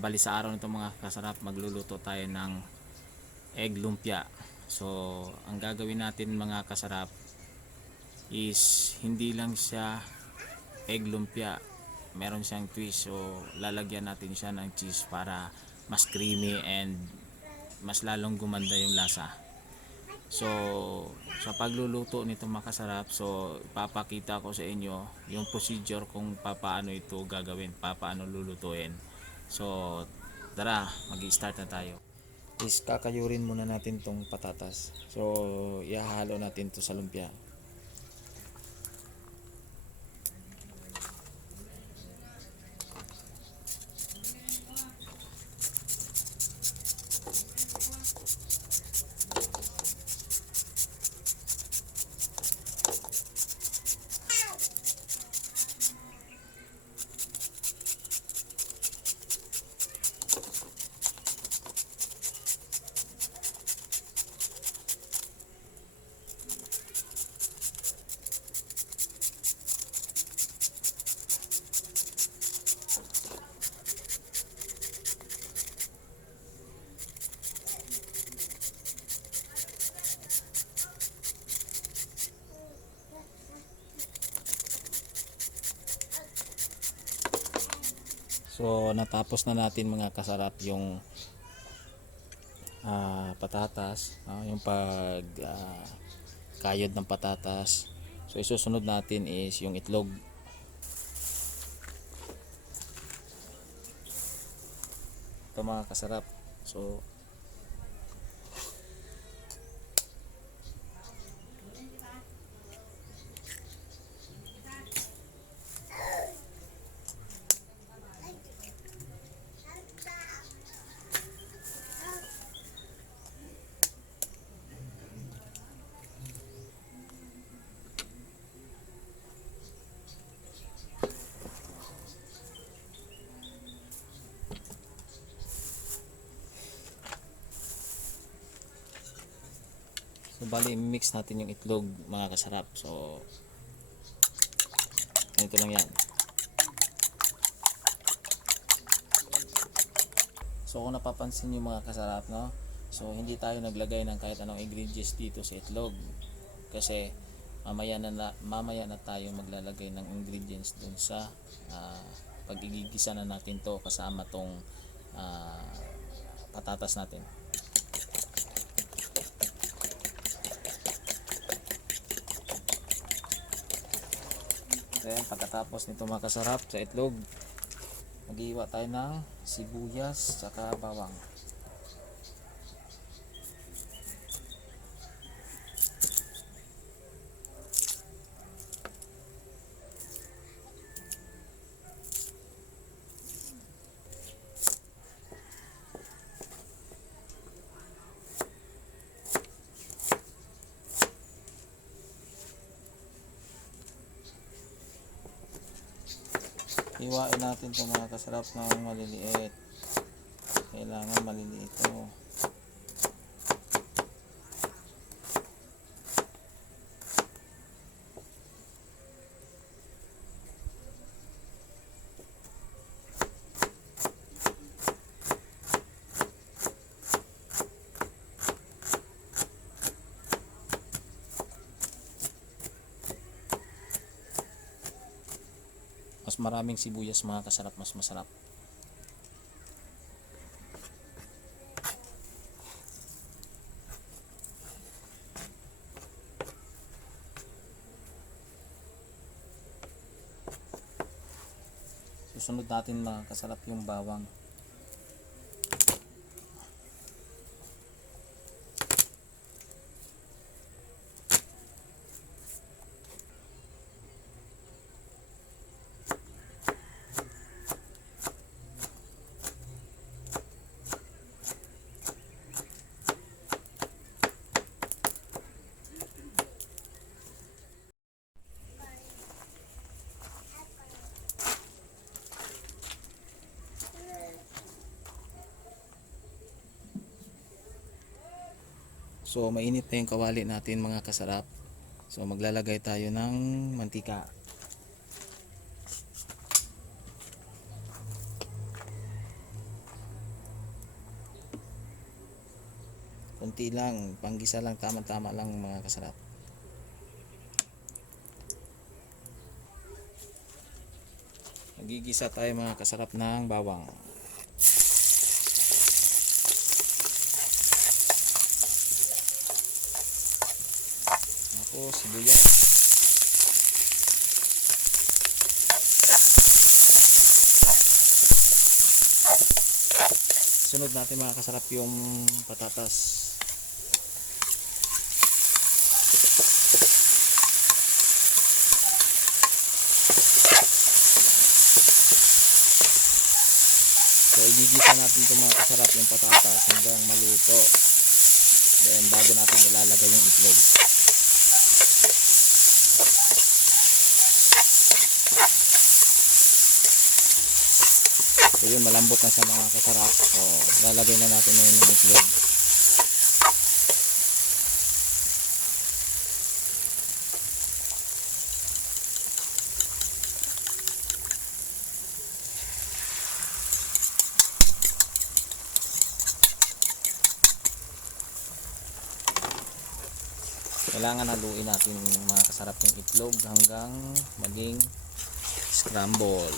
bali sa araw nito mga kasarap, magluluto tayo ng egg lumpia. So ang gagawin natin mga kasarap is hindi lang siya egg lumpia, meron siyang twist. So lalagyan natin siya ng cheese para mas creamy and mas lalong gumanda yung lasa. So sa pagluluto nito makasarap, so ipapakita ko sa inyo yung procedure kung paano ito gagawin, paano lulutuin. So tara, mag-start na tayo. Is kakayurin muna natin tong patatas. So ihahalo natin to sa lumpia. So natapos na natin mga kasarap yung patatas, yung pag kayod ng patatas. So isusunod natin is yung itlog. Ito mga kasarap. So bali mix natin yung itlog mga kasarap. So ganito lang yan. So kung napapansin niyo mga kasarap, no? So hindi tayo naglagay ng kahit anong ingredients dito sa itlog kasi mamaya na tayo maglalagay ng ingredients dun sa pag-igigisa na natin to kasama tong patatas natin. Then pagkatapos nito mga kasarap sa itlog, mag-iwa tayo ng sibuyas saka bawang. Iwain natin ito mga kasarap ng maliliit. Kailangan maliliit ito. Mas maraming sibuyas mga kasarap, mas masarap. Susunod natin mga kasarap yung bawang. So mainit na yung kawali natin mga kasarap. So maglalagay tayo ng mantika. Kunti lang, panggisa lang, tama-tama lang mga kasarap. Nagigisa tayo mga kasarap ng bawang. Tapos sibuyas. Sunod natin mga kasarap yung patatas. So igigisa natin itong mga kasarap yung patatas hanggang maluto. Then bago natin ilalagay yung itlog. So yun, malambot na siya mga kasarap. So lalagay na natin yung itlog. Kailangan haluin natin mga kasarap yung itlog hanggang maging scramble.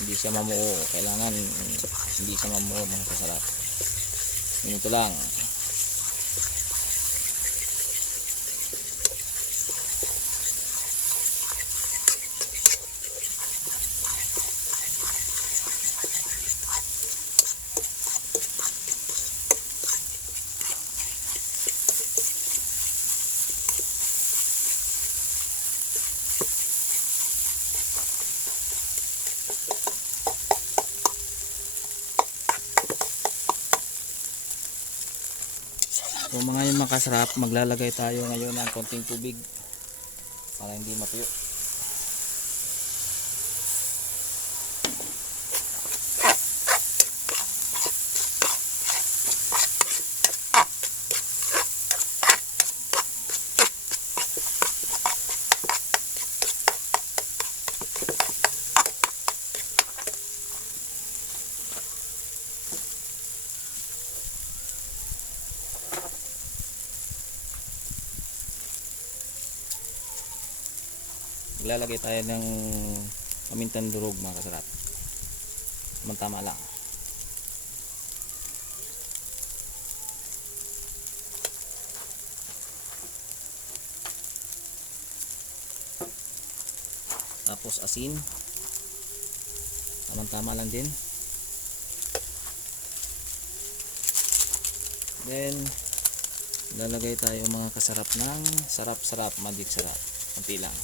Hindi siya mamuo. Kailangan hindi siya mamuo mga kasarap. Minuto lang. So mga yung makasarap, maglalagay tayo ngayon ng konting tubig para hindi matuyo. Maglalagay tayo ng pamintang durog mga kasarap. Tama lang. Tapos asin. Tama lang din. Then lalagay tayo mga kasarap ng sarap-sarap, magic sarap. Kunti lang.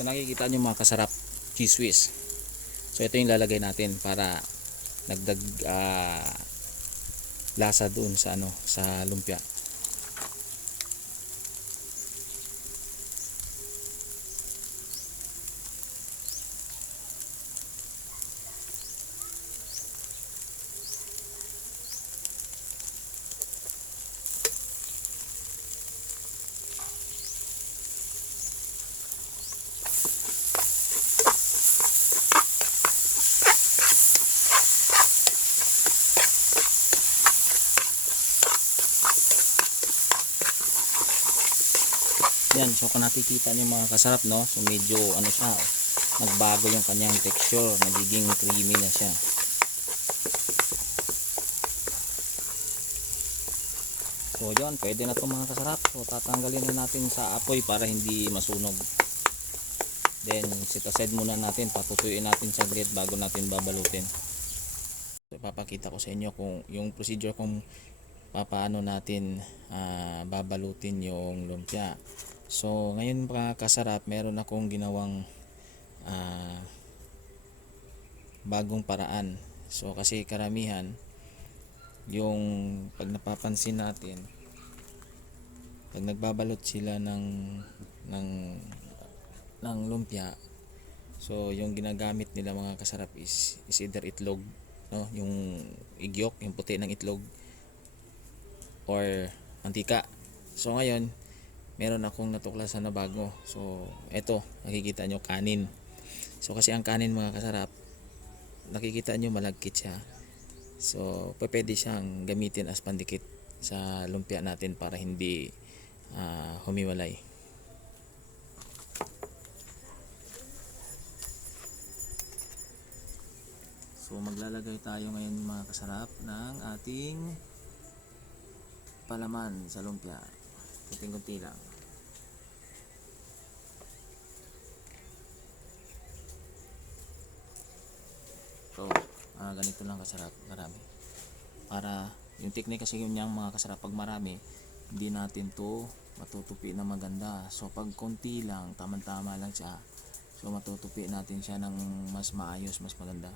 So nakikita nyo mga kasarap, cheese whiz. So ito yung lalagay natin para nagdag lasa doon sa sa lumpia. Yan, so kung nakikita niyo mga kasarap, no, so medyo siya, nagbago yung kanyang texture, nagiging creamy na siya. So yun, pwede na ito mga kasarap. So tatanggalin na natin sa apoy para hindi masunog. Then set aside muna natin, patutuyuin natin saglit bago natin babalutin. So ipapakita ko sa inyo kung yung procedure kung paano natin babalutin yung lumpia. So ngayon mga kasarap, meron akong ginawang bagong paraan. So kasi karamihan yung pag napapansin natin, pag nagbabalot sila ng lumpia, so yung ginagamit nila mga kasarap is either itlog, no, yung igyok, yung puti ng itlog, or mantika. So ngayon, meron akong natuklasan na bago. So eto, nakikita nyo kanin. So kasi ang kanin mga kasarap, nakikita nyo malagkit siya. So pwede siyang gamitin as pandikit sa lumpia natin para hindi humiwalay. So maglalagay tayo ngayon mga kasarap ng ating palaman sa lumpia. Kunting-kunti lang. So ganito lang kasarap, marami. Para yung technique kasi yun yung mga kasarap, pag marami hindi natin to matutupi na maganda. So pag konti lang, tamang-tama lang siya. So matutupi natin siya ng mas maayos, mas maganda.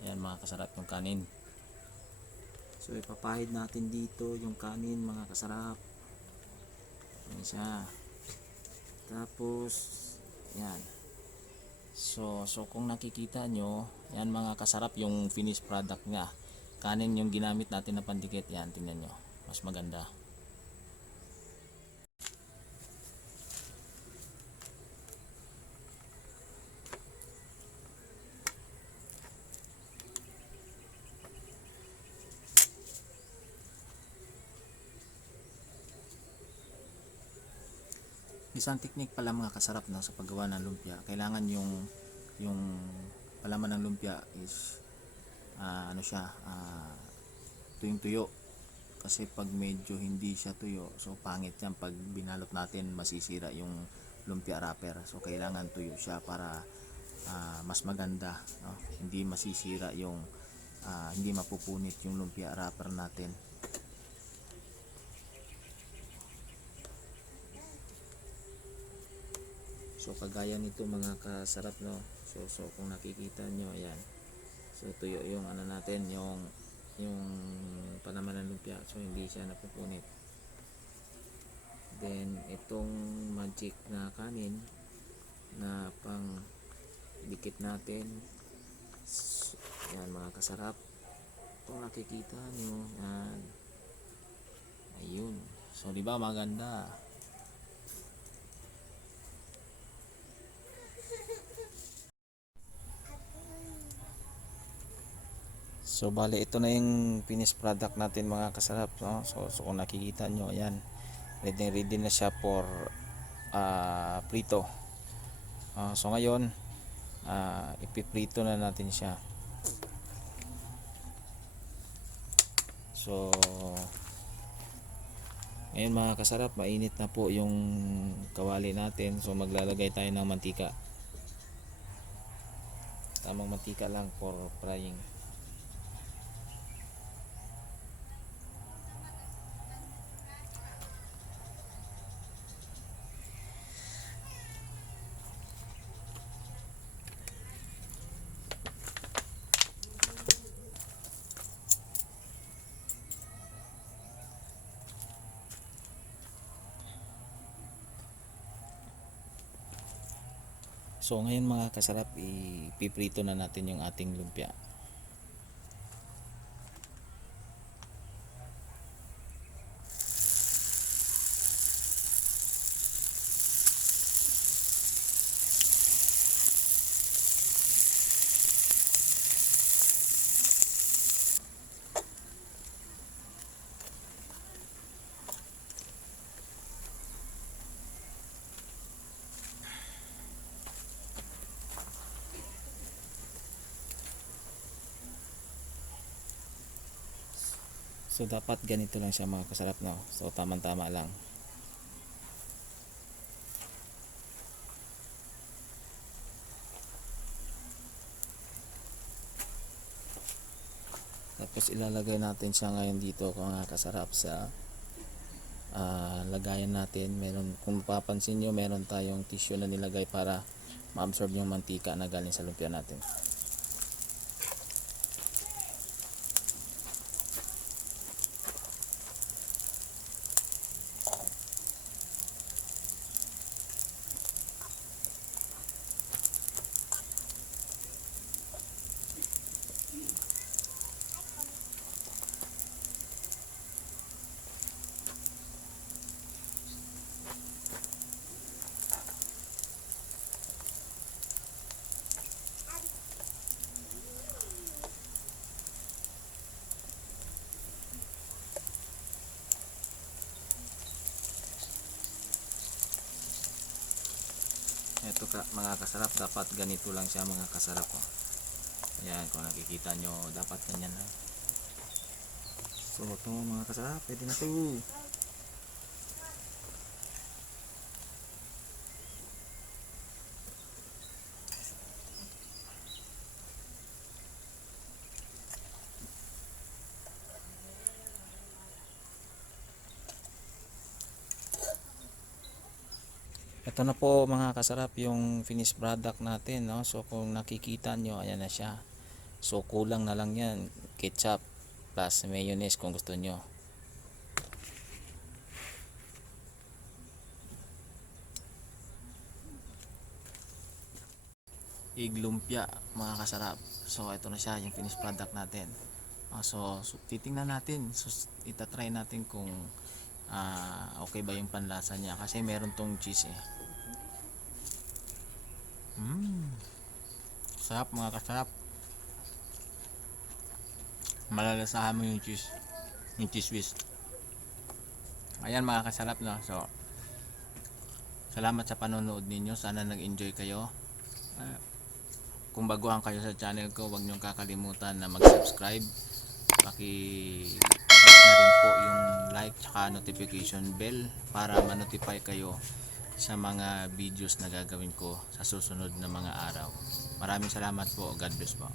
Ayan mga kasarap yung kanin. So ipapahid natin dito yung kanin mga kasarap. Ayan siya. Tapos yan. So kung nakikita nyo, yan mga kasarap yung finished product nga. Kanin yung ginamit natin na pandikit. Yan, tingnan nyo. Mas maganda. Isang technique pala mga kasarap na sa paggawa ng lumpia, kailangan yung palaman ng lumpia is ano siya, tuyong tuyo. Kasi pag medyo hindi siya tuyo, so pangit yan, pag binalot natin masisira yung lumpia wrapper. So kailangan tuyo siya para mas maganda, no? Hindi masisira yung hindi mapupunit yung lumpia wrapper natin. So kagaya nito mga kasarap, no. So kung nakikita nyo, ayan. So tuyo yung ano natin, yung palaman ng lumpia. So hindi siya napupunit. Then itong magic na kanin na pang dikit natin. So, ayan mga kasarap. Kung nakikita nyo, ayan. Ayun. So di ba maganda? So bale ito na yung finished product natin mga kasarap, no? So kung nakikita nyo, ayan, ready na siya for prito. So ngayon ipiprito na natin siya. So ngayon mga kasarap, mainit na po yung kawali natin. So maglalagay tayo ng mantika. Tamang mantika lang for frying. So ngayon mga kasarap, ipiprito na natin yung ating lumpia. So dapat ganito lang siya mga kasarap, no? So tamang-tama lang. Tapos Tapos ilalagay natin siya ngayon dito mga kasarap sa lagayan natin. Meron, kung mapapansin nyo, meron tayong tissue na nilagay para ma-absorb yung mantika na galing sa lumpia natin. Ito mga kasarap, dapat ganito lang siya mga kasarap. Ayan, kung nakikita nyo, dapat ganyan lang. So ito mga kasarap, pwede na ito. Ito na po mga kasarap yung finished product natin, no? So kung nakikita nyo, ayan na siya. So kulang na lang yan, ketchup plus mayonnaise kung gusto nyo. Egg lumpia mga kasarap. So ito na siya yung finished product natin. So titingnan natin, so itatry natin kung okay ba yung panlasa niya, kasi meron tong cheese eh. Sarap mga kasarap. Malalasahan mo yung cheese whiz. Ayan mga kasarap, no? So salamat sa panonood ninyo, sana nag-enjoy kayo. Kung baguhan kayo sa channel ko, huwag niyong kakalimutan na mag-subscribe. Paki-click na rin po yung like tsaka notification bell para ma-notify kayo sa mga videos na gagawin ko sa susunod na mga araw. Maraming salamat po. God bless po.